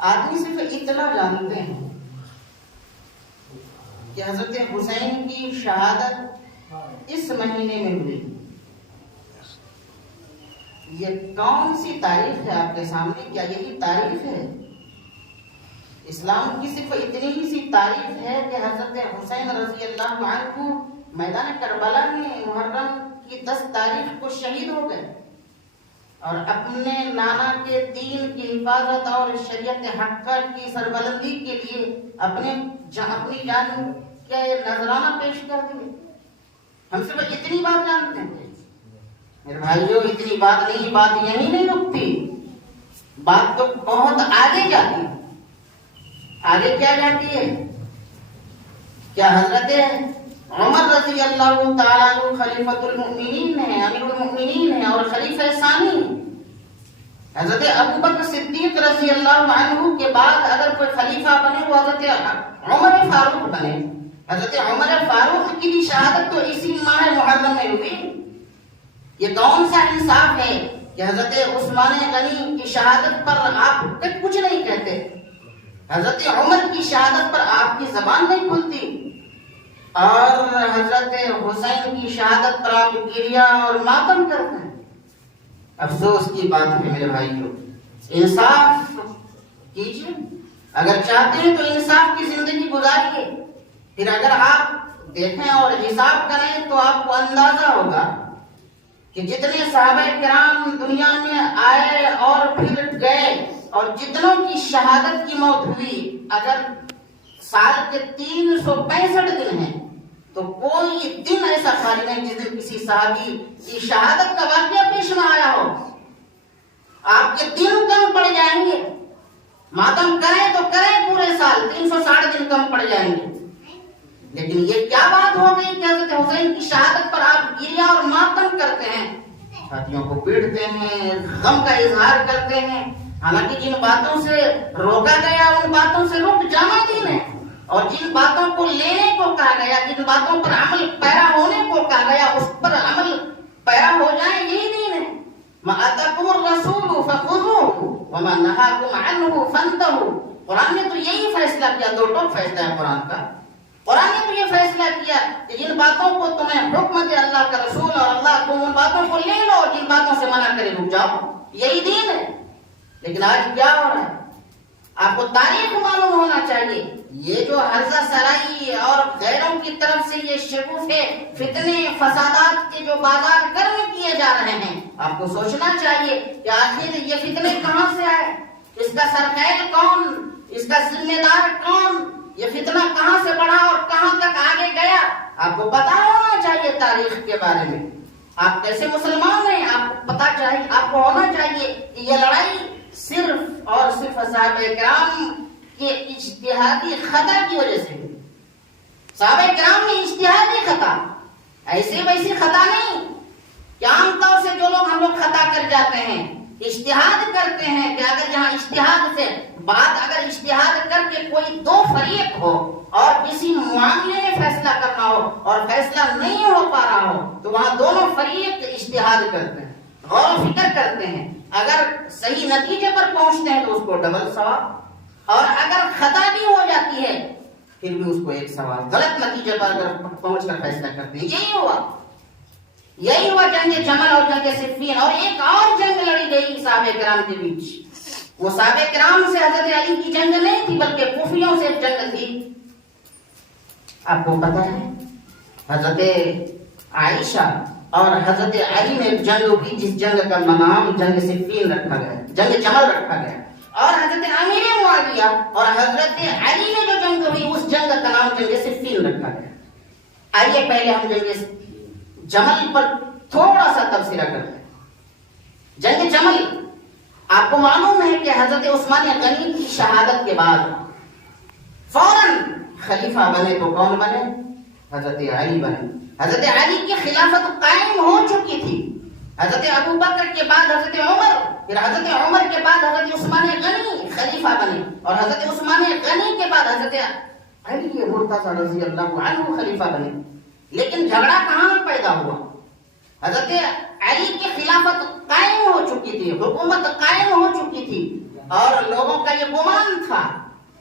آدمی صرف اتنا جانتے ہیں کہ حضرت حسین کی شہادت اس مہینے میں ہوئی. یہ کون سی تاریخ ہے آپ کے سامنے؟ کیا یہی تاریخ ہے؟ اسلام کی صرف اتنی ہی سی تاریخ ہے کہ حضرت حسین رضی اللہ عنہ میدان کربلا میں محرم کی 10 تاریخ کو شہید ہو گئے اور اپنے نانا کے دین کی حفاظت اور شریعت حقہ کی سربلندی کے لیے اپنی جان کے نذرانہ پیش کر دیے. ہم صرف اتنی بات جانتے ہیں میرے بھائیوں، اتنی بات نہیں، بات یہی نہیں رکتی، بات تو بہت آگے جاتی ہے. آگے کیا جاتی ہے؟ کیا حضرت عمر رضی اللہ تعالیٰ عنہ خلیفۃ المؤمنین ہیں، امیر المؤمنین ہیں اور خلیفہ ثانی. حضرت ابو بکر صدیق رضی اللہ عنہ کے بعد اگر کوئی خلیفہ بنے وہ حضرت عمر فاروق بنے. حضرت عمر فاروق کی بھی شہادت تو اسی ماہ محرم میں ہوئی. یہ کون سا انصاف ہے کہ حضرت عثمان غنی کی شہادت پر آپ کچھ نہیں کہتے، حضرت عمر کی شہادت پر آپ کی زبان نہیں کھلتی، اور حضرت حسین کی شہادت پر آپ گریہ اور ماتم کرتے ہیں؟ افسوس کی بات ہے میرے بھائیوں. انصاف کیجیے، اگر چاہتے ہیں تو انصاف کی زندگی گزاریے. پھر اگر آپ دیکھیں اور حساب کریں تو آپ کو اندازہ ہوگا کہ جتنے صحابہ کرام دنیا میں آئے اور پھر گئے اور جتنوں کی شہادت کی موت ہوئی، اگر سال کے 365 دن ہیں تو کوئی دن ایسا خالی نہیں جس دن کسی صحابی کی شہادت کا واقعہ پیش نہ آیا ہو. آپ کے دن کم پڑ جائیں گے، ماتم کریں تو کریں پورے سال 360 دن کم پڑ جائیں گے. لیکن یہ کیا بات ہو گئی کہ حضرت حسین کی شہادت پر آپ گریہ اور ماتم کرتے ہیں، چھاتیوں کو پیٹتے ہیں، غم کا اظہار کرتے ہیں. حالانکہ جن باتوں سے روکا گیا ان باتوں سے رک جانا دین ہے، اور جن باتوں کو لینے کو کہا گیا، جن باتوں پر عمل پیرا ہونے کو کہا گیا، اس پر عمل پیرا ہو جائے، یہی دین ہے. ما آتاکم الرسول فخذوہ وما نہاکم عنہ فانتہوا. قرآن نے تو یہی فیصلہ کیا، دو ٹوک فیصلہ ہے قرآن کا. قرآن نے تو یہ فیصلہ کیا کہ جن باتوں کو تمہیں حکم دے اللہ کا رسول اور اللہ، تم ان باتوں کو لے لو، اور جن باتوں سے منع کرے رک جاؤ. یہی دین ہے. لیکن آج کیا ہو رہا ہے؟ آپ کو تاریخ معلوم ہونا چاہیے. یہ جو حرزہ سرائی اور غیروں کی طرف سے یہ شگوفے فتنے فسادات کے جو بازار گرم کیے جا رہے ہیں، آپ کو سوچنا چاہیے کہ آخر یہ فتنے کہاں سے آئے، اس کا سرخیل کون، اس کا ذمہ دار کون، یہ فتنہ کہاں سے بڑھا اور کہاں تک آگے گیا. آپ کو پتا ہونا چاہیے تاریخ کے بارے میں. آپ کیسے مسلمان ہیں آپ کو پتا چاہیے، آپ کو ہونا چاہیے کہ یہ لڑائی صرف اور صرف صحابہ کرام کے اجتہادی خطا کی وجہ سے ہوئی. صحابہ کرام میں اجتہادی خطا، ایسے ویسے خطا نہیں کہ عام طور سے جو لوگ ہم لوگ خطا کر جاتے ہیں، اجتہاد کرتے ہیں کہ اگر یہاں اجتہاد سے بات، اگر اجتہاد کر کے کوئی دو فریق ہو اور کسی معاملے میں فیصلہ کرنا ہو اور فیصلہ نہیں ہو پا رہا ہو تو وہاں دونوں فریق اجتہاد کرتے ہیں، غور و فکر کرتے ہیں. اگر صحیح نتیجے پر پہنچتے ہیں تو اس کو ڈبل ثواب، اور اگر خطا بھی ہو جاتی ہے پھر بھی اس کو ایک ثواب. غلط نتیجے پر اگر پہنچ کر فیصلہ کرتے ہیں. یہی ہوا جنگ جمل اور جنگ صفین. اور ایک اور جنگ لڑی گئی صحابہ کرام کے بیچ. وہ صحابہ کرام سے حضرت علی کی جنگ نہیں تھی بلکہ کوفیوں سے جنگ تھی. آپ کو پتا ہے حضرت عائشہ اور حضرت علی میں جنگ ہوئی، جس جنگ کا نام جنگ صفین رکھا گیا، جنگ جمل رکھا گیا. اور حضرت امیر معاویہ اور حضرت علی میں جو جنگ ہوئی اس جنگ کا نام جنگ صفین رکھا گیا. آئیے پہلے ہم جنگ جمل پر تھوڑا سا تبصرہ کرتے ہیں. جنگ جمل آپ کو معلوم ہے کہ حضرت عثمان غنی کی شہادت کے بعد فوراً خلیفہ بنے تو کون بنے؟ حضرت علی بنے. حضرت علی کی خلافت قائم ہو چکی تھی. حضرت ابو بکر کے بعد حضرت عمر، پھر حضرت عمر کے بعد حضرت عثمان غنی خلیفہ بنے، اور حضرت عثمان غنی کے بعد حضرت علی مرتضی رضی اللہ عنہ خلیفہ بنے. لیکن جھگڑا کہاں پیدا ہوا؟ حضرت علی کی خلافت قائم ہو چکی تھی، حکومت قائم ہو چکی تھی، اور لوگوں کا یہ گمان تھا،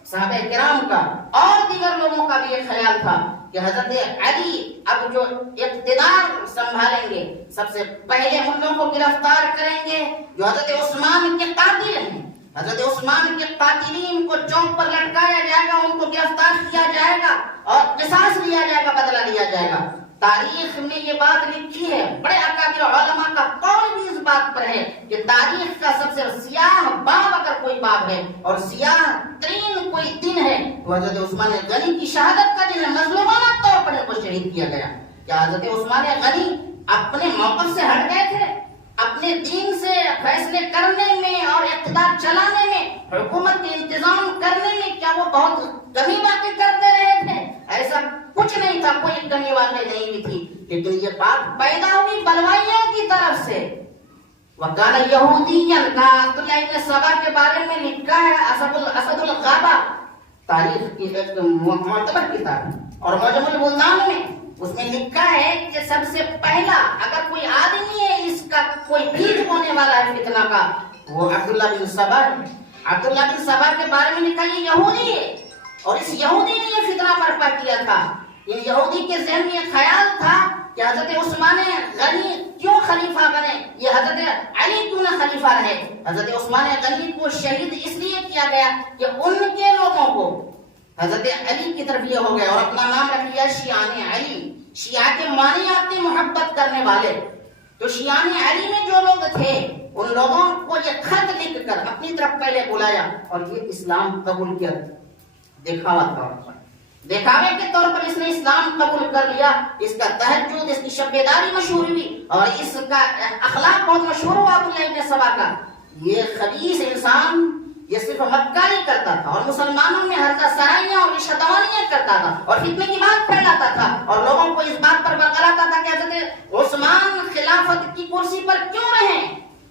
صحابہ کرام کا اور دیگر لوگوں کا بھی یہ خیال تھا کہ حضرت علی اب جو اقتدار سنبھالیں گے سب سے پہلے ان لوگوں کو گرفتار کریں گے جو حضرت عثمان کے قاتل ہیں۔ حضرت عثمان کے قاتلین کو چوک پر لٹکایا جائے گا، ان کو گرفتار کیا جائے گا اور قصاص لیا جائے گا، بدلہ لیا جائے گا۔ تاریخ میں یہ بات لکھی ہے، بڑے اکابر علماء کا قول بھی اس بات پر ہے کہ تاریخ کا سب سے سیاہ باب اگر کوئی باب ہے اور سیاہ ترین کوئی دن ہے تو حضرت عثمان غنی کی شہادت کا دن ہے۔ مظلومانہ طور پر ان کو شہید کیا گیا۔ کیا حضرت عثمان غنی اپنے موقف سے ہٹ گئے تھے؟ اپنے دین سے فیصلے کرنے میں اور اقتدار چلانے میں، حکومت کے انتظام کرنے میں کیا وہ بہت کمی واقع کرتے رہے تھے؟ ایسا کچھ نہیں تھا، کوئی کمی واقع نہیں ہوئی تھی، لیکن یہ بات پیدا ہوئی بلوائیوں کی طرف سے۔ وَقَالَ يَهُودِيًّا، کا عبداللہ ابن سبا کے بارے میں لکھا ہے اسد الغابہ، تاریخ کی ایک معتبر کتاب، اور معجم البلدان میں اس میں لکھا ہے کہ سب سے پہلا اگر کوئی آدمی ہے اس کا کوئی بیج ہونے والا ہے فتنہ کا، وہ عبداللہ بن سبا ہے۔ عبداللہ بن سبا کے بارے میں لکھا یہ یہودی ہے، اور اس یہودی نے یہ فتنہ برپا کیا تھا۔ یہ یہودی کے ذہن میں یہ خیال تھا کہ حضرت عثمان غنی کیوں خلیفہ بنے، یہ حضرت علی کیوں نہ خلیفہ رہے۔ حضرت عثمان غنی کو شہید اس لیے کیا گیا کہ ان کے لوگوں کو حضرت علی کی طرف یہ ہو گئے اور اپنا نام رکھ لیا شیعان علی۔ شیعہ کے معنی آتے محبت کرنے والے، تو شیعان علی میں جو لوگ تھے ان لوگوں کو یہ خط لکھ کر اپنی طرف پہلے بلایا اور یہ اسلام قبول کیا، دکھاوا طور پر، دکھاوے کے طور پر اس نے اسلام قبول کر لیا۔ اس کا تہجد، اس کی شب بیداری مشہور ہوئی اور اس کا اخلاق بہت مشہور ہوا عبداللہ ابن سبا کا۔ یہ خبیث انسان یہ صرف مکاری کرتا تھا اور مسلمانوں میں حرکت سرائیاں اور رشوت خوریاں کرتا تھا اور فتنے کی بات پھیلاتا تھا اور لوگوں کو اس بات پر برقراتا تھا کہ حضرت عثمان خلافت کی کرسی پر کیوں رہیں،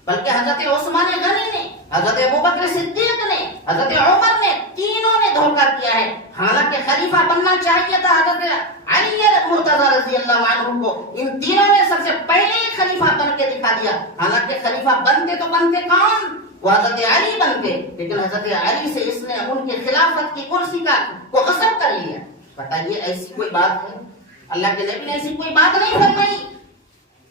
بلکہ حضرت عثمان غنی نے، حضرت ابوبکر صدیق نے، حضرت عمر نے، تینوں نے دھوکہ کیا ہے۔ حالانکہ خلیفہ بننا چاہیے تھا حضرت علی مرتضی رضی اللہ عنہ کو، ان تینوں نے سب سے پہلے خلیفہ بن کے دکھا دیا۔ حالانکہ خلیفہ بنتے تو بنتے کون؟ وہ حضرت علی بنتے، لیکن حضرت علی سے اس نے ان کی خلافت کی کرسی کو غصب کر لیا۔ بتائیے ایسی کوئی بات ہے؟ اللہ کے نبی نے ایسی کوئی بات نہیں فرمائی۔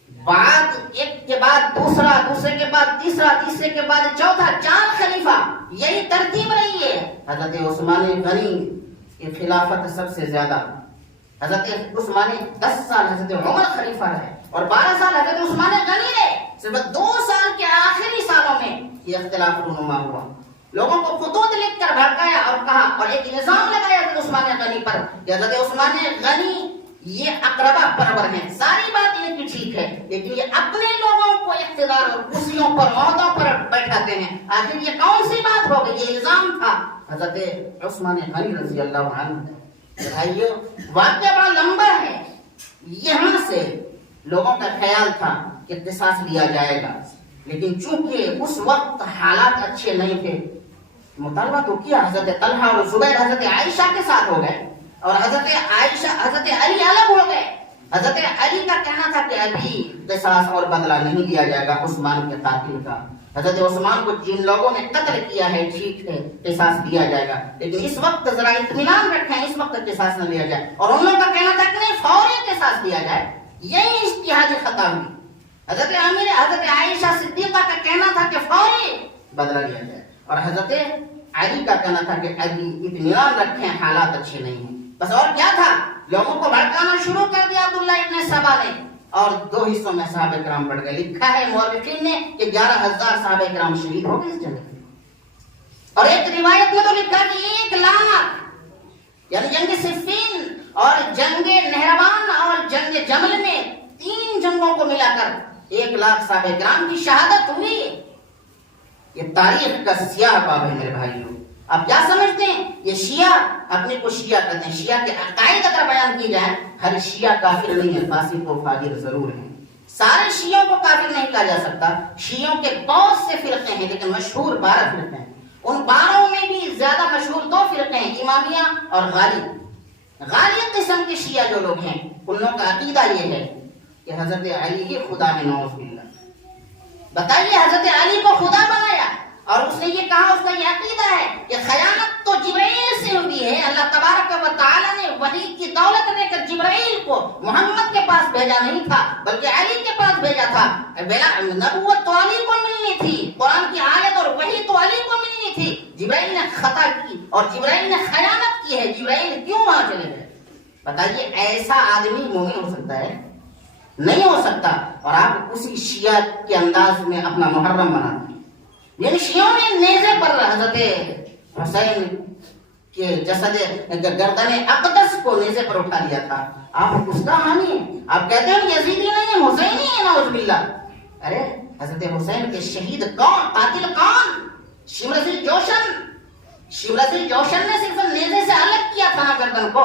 بعد ایک کے بعد دوسرا، دوسرے کے بعد تیسرا، تیسرے کے بعد چوتھا، 4 خلیفہ، یہی ترتیب رہی ہے۔ حضرت عثمان غنی کی خلافت سب سے زیادہ، حضرت عثمان 10 سال حضرت عمر خلیفہ رہے اور 12 سال حضرت عثمان غنی رہے۔ صرف 2 سال کے آخری سالوں میں یہ اختلاف رونما ہوا، لوگوں کو خطوط لکھ کر بھڑکایا اور کہا اور ایک الزام لگایا حضرت عثمان غنی پر کہ حضرت عثمان غنی یہ اقربا پرور ہیں، ساری بات ان کی ٹھیک ہے لیکن یہ اپنے لوگوں کو اقتدار اور کرسیوں پر، عہدوں پر بیٹھاتے ہیں۔ آخر یہ کون سی بات ہو گئی؟ یہ الزام تھا حضرت عثمان غنی رضی اللہ عنہ۔ بھائیو واقعہ بڑا لمبا ہے، یہاں سے لوگوں کا خیال تھا کہ قصاص لیا جائے گا، لیکن چونکہ اس وقت حالات اچھے نہیں تھے، مطالبہ تو کیا، حضرت طلحہ اور زبیر حضرت عائشہ کے ساتھ ہو گئے اور حضرت عائشہ حضرت علی الگ ہو گئے۔ حضرت علی کا کہنا تھا کہ ابھی قصاص اور بدلہ نہیں لیا جائے گا عثمان کے قاتل کا، حضرت عثمان کو جن لوگوں نے قتل کیا ہے ٹھیک ہے قصاص دیا جائے گا، لیکن اس وقت ذرا اطمینان رکھیں، اس وقت قصاص نہ لیا جائے۔ اور ان لوگوں کا کہنا تھا کہ نہیں، فوری قصاص دیا جائے، یہی اجتہادی خطا ہوئی۔ حضرت عائشہ صدیقہ کا کہنا تھا کہ فوری بدلہ لیا جائے اور حضرت علی کا کہنا تھا کہ ابھی اطمینان رکھیں، حالات اچھے نہیں ہیں۔ بس اور کیا تھا، لوگوں کو بھڑکانا شروع کر دیا عبداللہ ابن سبا نے اور 2 حصوں میں صحابہ کرام بڑھ گئے۔ لکھا ہے مورخین نے کہ 11,000 صحابہ کرام شہید ہو گئے اس جنگ میں، اور ایک روایت میں تو لکھا کہ 1 لاکھ، یعنی جنگ صفین اور جنگ نہروان اور جنگ جمل میں 3 جنگوں کو ملا کر 1 لاکھ صحابہ کرام کی شہادت ہوئی۔ یہ تاریخ کا سیاہ باب ہے میرے بھائیوں۔ آپ کیا سمجھتے ہیں؟ یہ شیعہ اپنے کو شیعہ کہتے ہیں، شیعہ کے عقائد اگر بیان کی جائیں، ہر شیعہ کافر نہیں ہے، فاسق و فاجر ضرور ہیں۔ سارے شیعوں کو کافر نہیں کہا جا سکتا، شیعوں کے بہت سے فرقے ہیں لیکن مشہور 12 فرقے ہیں، ان 12 میں بھی زیادہ مشہور 2 فرقے ہیں، امامیہ اور غالی قسم کے شیعہ جو لوگ ہیں، ان لوگوں کا عقیدہ یہ ہے کہ حضرت علی یہ خدا ہے، نعوذ باللہ۔ بتائیے حضرت علی کو خدا بنایا، اور اس نے یہ کہا، اس کا یہ عقیدہ ہے کہ خیانت تو جبرائیل سے ہوئی ہے، اللہ تبارک و تعالیٰ نے وحی کی دولت دے کر جبرائیل کو محمد کے پاس بھیجا نہیں تھا بلکہ علی کے پاس بھیجا تھا۔ نبوت تو علی کو ملنی تھی، قرآن کی آیت اور وحی تو علی کو ملنی تھی، جبرائیل نے خطا کی اور جبرائیل نے خیانت کی ہے، جبرائیل کیوں وہاں چلے گئے؟ بتائیے ایسا آدمی مومن ہو سکتا ہے؟ نہیں ہو سکتا۔ اور آپ اسی شیعہ کے انداز میں اپنا محرم مناتے ہیں، یعنی شیعوں نے نیزے پر حضرت حسین کے جسد گردن اقدس کو نیزے پر اٹھا لیا تھا۔ آپ اس کا حامی ہیں، آپ کہتے ہیں یزیدی نہیں ہے، حسینی ہے، نعوذ باللہ۔ ارے حضرت حسین کے شہید کون، قاتل کون؟ شمرزی جوشن۔ شمرزی جوشن نے صرف نیزے سے الگ کیا تھا نا گردن کو،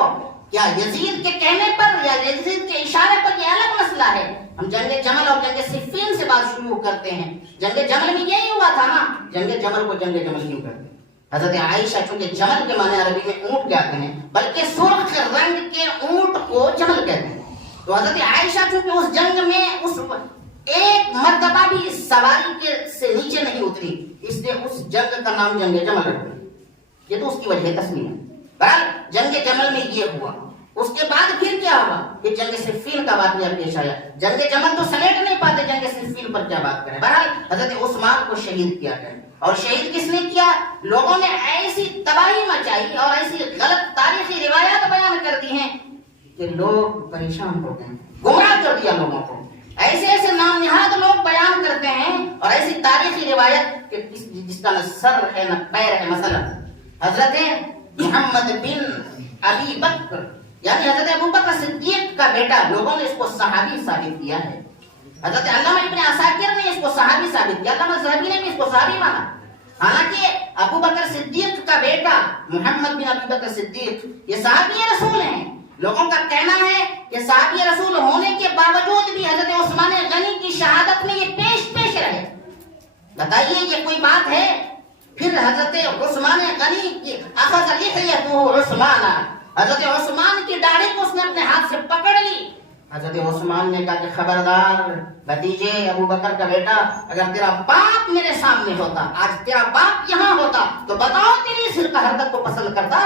کیا یزید کے کہنے پر یا یزید کے اشارے پر؟ یہ الگ مسئلہ ہے۔ ہم جنگ جمل اور جنگ صفین سے بات شروع کرتے ہیں، جنگ جمل میں یہی ہوا تھا نا، جنگ جمل کو جنگ جمل کیوں کرتے ہیں؟ حضرت عائشہ چونکہ جمل کے معنی عربی میں اونٹ کہتے ہیں، بلکہ سرخ رنگ کے اونٹ کو جمل کہتے ہیں، تو حضرت عائشہ چونکہ اس جنگ میں اس ایک مرتبہ بھی اس سواری کے سے نیچے نہیں اتری، اس لیے اس جنگ کا نام جنگ جمل رکھ دیا۔ یہ تو اس کی وجہ تسمیم ہے۔ بہرحال جنگ جمل میں یہ ہوا، اس کے بعد پھر کیا ہوا کہ جنگ صفین کا واقعہ پیش آیا۔ جنگ جمل تو سمیٹ نہیں پاتے، جنگ صفین پر کیا بات کریں۔ بہرحال حضرت عثمان کو شہید کیا گیا، اور شہید کس نے کیا؟ لوگوں نے ایسی تباہی مچائی اور ایسی غلط تاریخی روایات بیان کر دی ہیں کہ لوگ پریشان ہو گئے، گمراہ کر دیا لوگوں کو۔ ایسے ایسے نام نہاد لوگ بیان کرتے ہیں اور ایسی تاریخی روایت کہ جس کا نہ سر ہے نہ پیر ہے۔ مثلا حضرت محمد بن ابی بکر یعنی حضرت ابو بکر صدیق کا بیٹا، لوگوں نے اس کو صحابی ثابت کیا ہے۔ حضرت علامہ ابن عساکر نے اس کو صحابی ثابت کیا، علامہ ذہبی نے بھی اس کو صحابی مانا۔ حالانکہ ابو بکر صدیق کا بیٹا محمد بن ابی بکر صدیق یہ صحابی رسول ہیں۔ لوگوں کا کہنا ہے کہ صحابی رسول ہونے کے باوجود بھی حضرت عثمان غنی کی شہادت میں یہ پیش رہے۔ بتائیے یہ کوئی بات ہے؟ پھر حضرت عثمان غنی کی اخذ لحیتہ عثمان، حضرت عثمان کی داڑھی کو اس نے اپنے ہاتھ سے پکڑ لی۔ حضرت عثمان نے کہا کہ خبردار بھتیجے ابو بکر کا بیٹا، اگر تیرا باپ میرے سامنے ہوتا، آج تیرا باپ یہاں ہوتا تو بتاؤ تیری اس حرکت کو پسند کرتا؟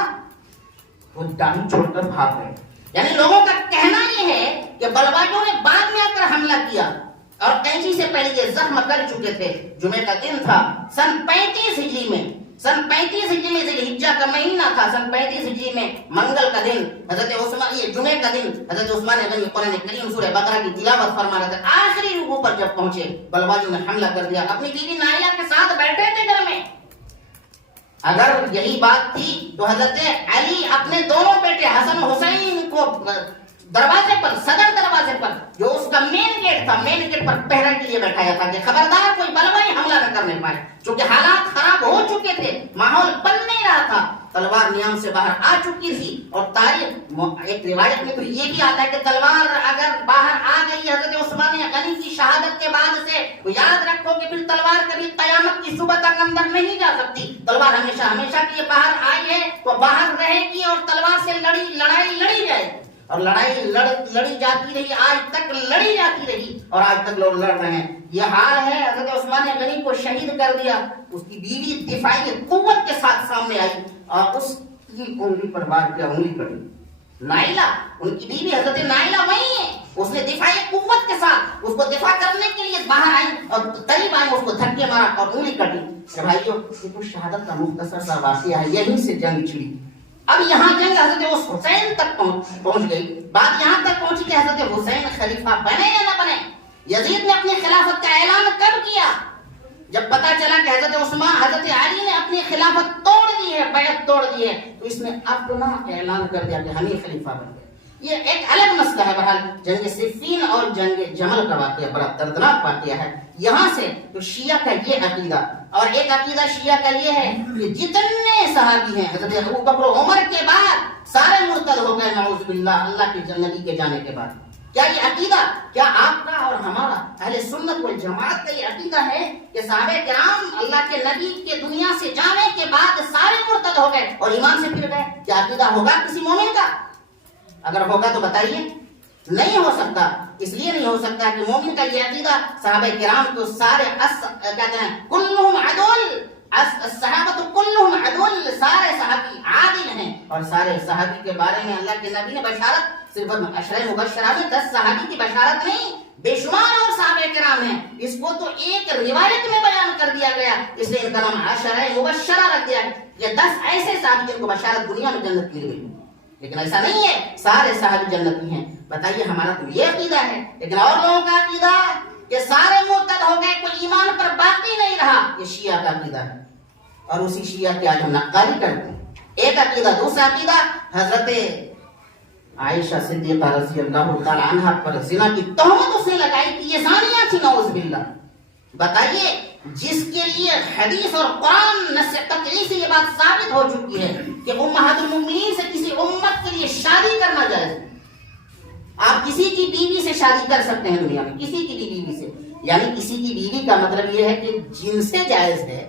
وہ داڑھی چھوڑ کر بھاگ گئے۔ یعنی لوگوں کا کہنا یہ ہے کہ بلواجوں نے بعد میں آ کر حملہ کیا اور کینچی سے پہلے یہ زخم کر چکے تھے۔ جمعے کا دن تھا سن 35 ہجری میں، سن 35 ہجری میں ذی الحجہ کا مہینہ تھا، سن 35 ہجری میں منگل کا دن، حضرت عثمان یہ جمعے کا دن، حضرت عثمان غنی قرآن کریم سورہ بقرہ کی تلاوت فرما رہے تھے۔ آخری رکوع پر جب پہنچے بلواجوں نے حملہ کر دیا، اپنی بیوی نائلہ کے ساتھ بیٹھے تھے گھر میں۔ اگر یہی بات تھی تو حضرت علی اپنے دونوں بیٹے حسن حسین کو دروازے پر، صدر دروازے پر جو اس کا مین گیٹ تھا، مین گیٹ پر پہرے کے لیے بیٹھایا تھا کہ خبردار کوئی بلوائی حملہ نہ کرنے پائے، چونکہ حالات خراب ہو چکے تھے، ماحول بن نہیں رہا تھا، تلوار نیام سے باہر آ چکی تھی۔ اور تاریخ ایک روایت میں تو یہ بھی آتا ہے کہ تلوار اگر باہر آ گئی حضرت عثمان غنی کی شہادت کے بعد سے تو یاد رکھو کہ پھر تلوار کبھی قیامت کی صبح تک اندر نہیں جا سکتی۔ تلوار ہمیشہ ہمیشہ کی باہر آئی ہے تو باہر رہے گی اور تلوار سے لڑائی لڑی جائے، اور لڑائی لڑی جاتی رہی، آج تک لڑی جاتی رہی اور آج تک لوگ لڑ رہے ہیں۔ یہ حال ہے، حضرت عثمان غنی کو شہید کر دیا، اس کی بیوی دفاعی قوت کے ساتھ سامنے آئی اور اس کی انگلی پر وار کیا، انگلی کٹی۔ نائلہ ان کی بیوی حضرت نائلہ وہی ہے، اس نے دفاعی قوت کے ساتھ اس کو دفاع کرنے کے لیے باہر آئی اور قریب آئی، اس کو دھکے مارا اور انگلی کٹی۔ بھائیو یہ تو شہادت کا مختصر سا واقعہ ہے، یہیں سے جنگ چھڑی۔ اب یہاں جنگ حضرت حسین تک پہنچ گئی، بات یہاں تک پہنچی کہ حضرت حسین خلیفہ بنے یا نہ بنے۔ یزید نے اپنی خلافت کا اعلان کب کیا؟ جب پتا چلا کہ حضرت عثمان، حضرت علی نے اپنی خلافت توڑ دی ہے، بیعت توڑ دی ہے، تو اس نے اپنا اعلان کر دیا کہ ہم ہی خلیفہ بن گئے۔ یہ ایک الگ مسئلہ ہے۔ بہرحال جنگ صفین اور جنگ جمل کا واقعہ بڑا دردناک واقعہ ہے۔ یہاں سے تو شیعہ کا یہ عقیدہ، اور ایک عقیدہ شیعہ کا یہ ہے کہ جتنے صحابی ہیں حضرت ابو بکر عمر کے بعد سارے مرتد ہو گئے، نعوذ باللہ، اللہ کے نبی کے جانے کے بعد۔ کیا یہ عقیدہ، کیا آپ کا اور ہمارا اہل سنت والجماعت کا یہ عقیدہ ہے کہ صحابہ کرام اللہ کے نبی کے دنیا سے جانے کے بعد سارے مرتد ہو گئے اور ایمان سے پھر گئے؟ کیا عقیدہ ہوگا کسی مومن کا؟ اگر ہوگا تو بتائیے۔ نہیں ہو سکتا، اس لیے نہیں ہو سکتا کہ مومن کا یہ عقیدہ صحابہ کرام کو سارے کہتے ہیں کلہم عدول، الصحابہ کلہم عدل، سارے صحابی عادل ہیں، اور سارے صحابی کے بارے میں اللہ کے نبی نے بشارت، صرف عشرہ مبشرہ میں 10 صحابی کی بشارت نہیں، بے شمار اور صحابہ کرام ہیں، اس کو تو ایک روایت میں بیان کر دیا گیا، اس لیے ان کا نام عشرہ مبشرہ رکھ دیا گیا۔ یہ 10 ایسے صحابی جن کو بشارت دنیا میں جنت کی ہوئی، لیکن ایسا نہیں ہے سارے صحابی جنتی ہیں۔ بتائیے ہمارا تو یہ عقیدہ ہے، لیکن اور لوگوں کا عقیدہ کہ سارے مرتد ہو گئے، کوئی ایمان پر باقی نہیں رہا، یہ شیعہ کا عقیدہ ہے، اور اسی شیعہ کی آج ہم نقالی کرتے ہیں۔ ایک عقیدہ، دوسرا عقیدہ حضرت عائشہ صدیقہ رضی اللہ تعالی عنہ پر زنا کی تہمت اس نے لگائی کہ یہ زانیہ تھی، نعوذ باللہ۔ بتائیے جس کے لیے حدیث اور قرآن نص قطعی سے یہ بات ثابت ہو چکی ہے کہ امہات المؤمنین سے کسی امت کے لیے شادی کرنا جائز ہے۔ آپ کسی کی بیوی سے شادی کر سکتے ہیں دنیا میں، کسی کی بھی بیوی سے، یعنی کسی کی بیوی کا مطلب یہ ہے کہ جن سے جائز ہے،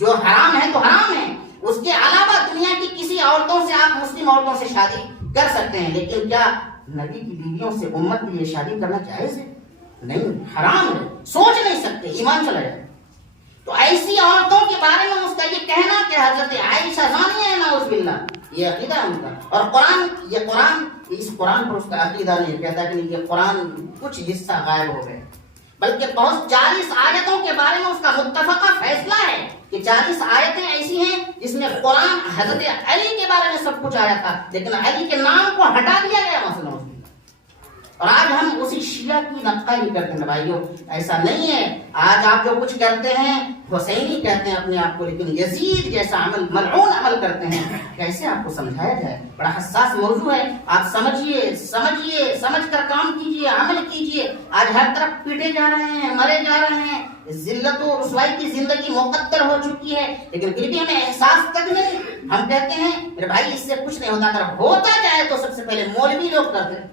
جو حرام ہے تو حرام ہے، اس کے علاوہ دنیا کی کسی عورتوں سے آپ مسلم عورتوں سے شادی کر سکتے ہیں، لیکن کیا نبی کی بیویوں سے امت کے لیے شادی کرنا جائز ہے؟ نہیں، حرام ہے، سوچ نہیں سکتے، ایمان چلا جائے۔ تو ایسی عورتوں کے بارے میں اس کا یہ کہنا کہ حضرت عائشہ زانیہ ہے، نعوذ باللہ، یہ عقیدہ ہے ان کا۔ اور اس قرآن پر اس کا عقیدہ نہیں کہتا کہ یہ قرآن کچھ حصہ غائب ہو گئے، بلکہ بہت 40 آیتوں کے بارے میں اس کا متفقہ فیصلہ ہے کہ 40 آیتیں ایسی ہیں جس میں قرآن حضرت علی کے بارے میں سب کچھ آیا تھا، لیکن علی کے نام کو ہٹا دیا گیا مثلا۔ اور آج ہم اسی شیعہ کی نقالی کرتے ہیں بھائیوں، ایسا نہیں ہے۔ آج آپ جو کچھ کرتے ہیں حسینی کہتے ہیں اپنے آپ کو، لیکن یزید جیسا عمل، ملعون عمل کرتے ہیں، کیسے آپ کو سمجھایا جائے؟ بڑا حساس موضوع ہے، آپ سمجھ کر کام کیجئے، عمل کیجئے۔ آج ہر طرف پیٹے جا رہے ہیں، مرے جا رہے ہیں، ذلت و رسوائی کی زندگی مقدر ہو چکی ہے، لیکن پھر بھی ہمیں احساس تک نہیں۔ ہم کہتے ہیں میرے بھائی اس سے کچھ نہیں ہوتا، اگر ہوتا جائے تو سب سے پہلے مولوی لوگ کرتے ہیں۔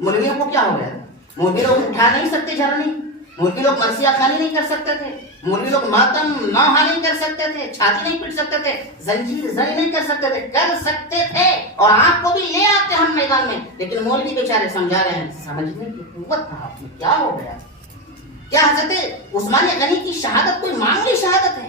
مولویوں کو کیا ہو گیا؟ مولوی لوگ اٹھا نہیں سکتے جھرنی، مولوی لوگ مرثیہ خوانی نہیں کر سکتے تھے، مولوی لوگ ماتم نوحہ نہیں کر سکتے تھے، چھاتی نہیں پیٹ سکتے تھے، زنجیر زنی نہیں کر سکتے تھے، کر سکتے تھے، اور آپ کو بھی لے آتے ہم میدان میں، لیکن مولوی بیچارے سمجھا رہے ہیں۔ سمجھنے کی قوت کہاں، آپ میں کیا ہو گیا؟ کیا حضرت عثمان غنی کی شہادت کوئی معمولی شہادت ہے؟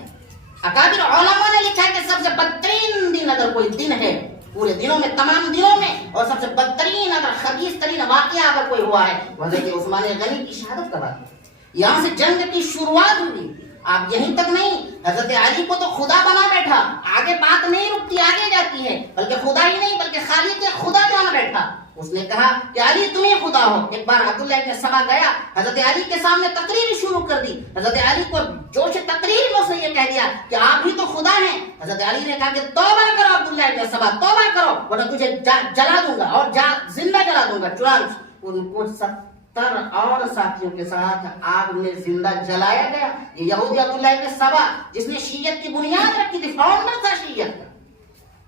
اکابر علماء نے لکھا ہے کہ سب سے بدترین دن اگر کوئی دن ہے پورے دنوں میں، تمام دنوں میں، اور سب سے بدترین اگر خبیث ترین واقعہ اگر کوئی ہوا ہے وہ حضرت عثمان غنی کی شہادت کا واقعہ۔ یہاں سے جنگ کی شروعات ہوئی، آپ یہیں تک نہیں، حضرت علی کو تو خدا بنا بیٹھا، آگے بات نہیں رکتی، آگے جاتی ہے، بلکہ خدا ہی نہیں بلکہ خالق خدا جانا بیٹھا۔ اس نے کہا کہ علی تمہیں خدا ہو۔ ایک بار عبداللہ ابن سبا گیا، حضرت علی کے سامنے تقریر شروع کر دی، حضرت علی کو جوش تقریر میں اس نے یہ کہہ دیا کہ آپ ہی تو خدا ہیں۔ حضرت علی نے کہا کہ توبہ کرو عبداللہ ابن سبا، توبہ کرو ورنہ تجھے جلا دوں گا، اور زندہ جلا دوں گا۔ چنانچہ ان کو 70 اور ساتھیوں کے ساتھ آگ میں زندہ جلایا گیا۔ یہ یہودی عبداللہ ابن سبا جس نے شیعت کی بنیاد رکھی تھی، فاؤنڈر تھا شیعت کا،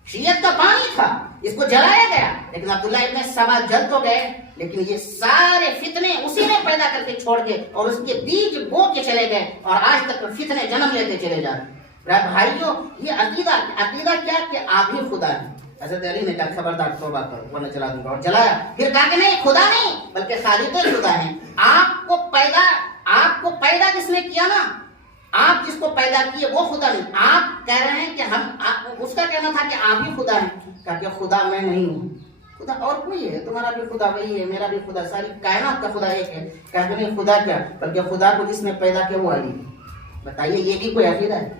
شیعت کا بانی تھا، اس کو جلایا گیا۔ لیکن عبداللہ ابن سبا جل تو گئے، لیکن یہ سارے فتنے اسی نے پیدا کر کے چھوڑ کے اور اس کے بیج بو کے چلے گئے، اور آج تک فتنے جنم لیتے چلے جا رہے ہیں۔ بھائیوں یہ عقیدہ کیا کہ آپ ہی خدا ہیں۔ حضرت علی نے کہا خبردار توبہ کرو ورنہ جلا دوں گا، اور جلایا۔ پھر کہا کہ نہیں، خدا نہیں بلکہ خالق خدا ہیں۔ آپ کو پیدا جس نے کیا نا، آپ جس کو پیدا کیے وہ خدا نہیں۔ آپ کہہ رہے ہیں کہ اس کا کہنا تھا کہ آپ ہی خدا ہیں، کہا کہ خدا میں نہیں ہوں، خدا اور کوئی ہے، تمہارا بھی خدا وہی ہے، میرا بھی خدا، ساری کائنات کا خدا ایک ہے۔ کہا کہ نہیں، خدا کیا بلکہ خدا کو جس نے پیدا کیا وہ علی ہے۔ بتائیے یہ بھی کوئی عقیدہ ہے؟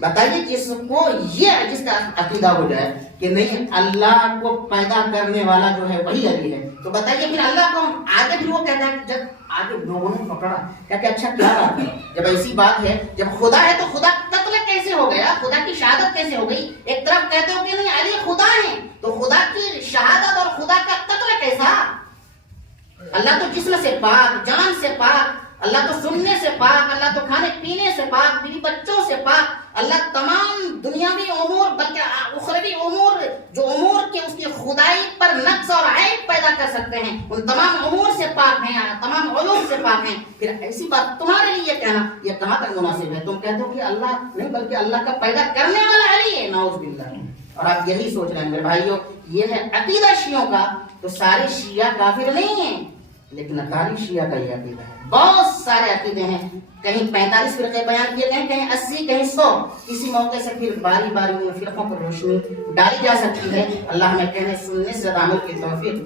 بتائیے جس کا عقیدہ ہو جائے کہ نہیں اللہ کو پیدا کرنے والا جو ہے وہی علی ہے، تو بتائیے پھر اللہ کو آگے بھی وہ کہتا ہے، جب آگے لوگوں نے پکڑا کہ اچھا کیا بات ہے، جب ایسی بات ہے، جب خدا ہے تو خدا قتل کیسے ہو گیا، خدا کی شہادت کیسے ہو گئی؟ ایک طرف کہتے ہو کہ نہیں علی خدا ہے، تو خدا کی شہادت اور خدا کا قتل کیسا؟ اللہ تو جسم سے پاک، جان سے پاک، اللہ تو سننے سے پاک، اللہ تو کھانے پینے سے پاک، بیوی بچوں سے پاک، اللہ تمام دنیاوی امور بلکہ اخروی امور جو امور کے اس کی خدائی پر نقص اور عیب پیدا کر سکتے ہیں ان تمام امور سے پاک ہیں، تمام علوم سے پاک ہیں۔ پھر ایسی بات تمہارے لیے کہنا یہ کہاں تک مناسب ہے؟ تم کہتے ہو کہ اللہ نہیں بلکہ اللہ کا پیدا کرنے والا علی ہے، نعوذ باللہ۔ اور آپ یہی سوچ رہے ہیں میرے بھائیوں، یہ ہے عقیدہ شیعوں کا۔ تو سارے شیعہ کافر نہیں ہیں، لیکن غالب شیعہ کا یہ عقیدہ ہے. بہت سارے عقیدے ہیں, کہیں 45 فرقے بیان کیے گئے, کہیں 80, کہیں 100. کسی موقع سے پھر باری باری میں فرقوں پر روشنی ڈالی جا سکتی ہے. اللہ ہمیں کہنے سننے سے عمل کی توفیق